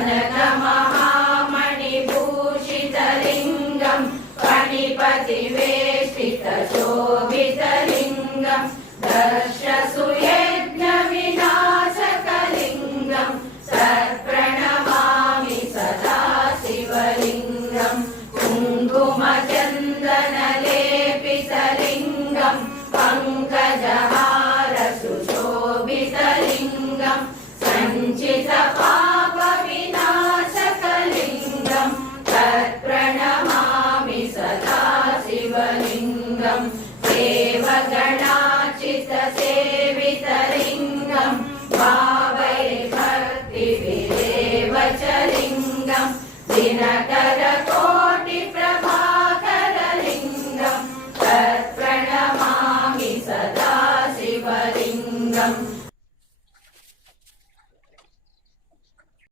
कनकमहामणिभूषितलिङ्गं फणिपतिवेष्टितशोभितलिङ्गं दर्शसुयज्ञविनाशकलिङ्गं तत्प्रणमामि सदा शिवलिङ्गं कुङ्कुमचन्दनलेपितलिङ्गं पङ्कजहारसुशोभितलिङ्गं सञ्चितपापविनाशकलिङ्गं तत्प्रणमामि सदा शिवलिङ्गं देवगणार्चितसेवितलिङ्गं भावये भक्तिविरेव च लिङ्गं दिनकरको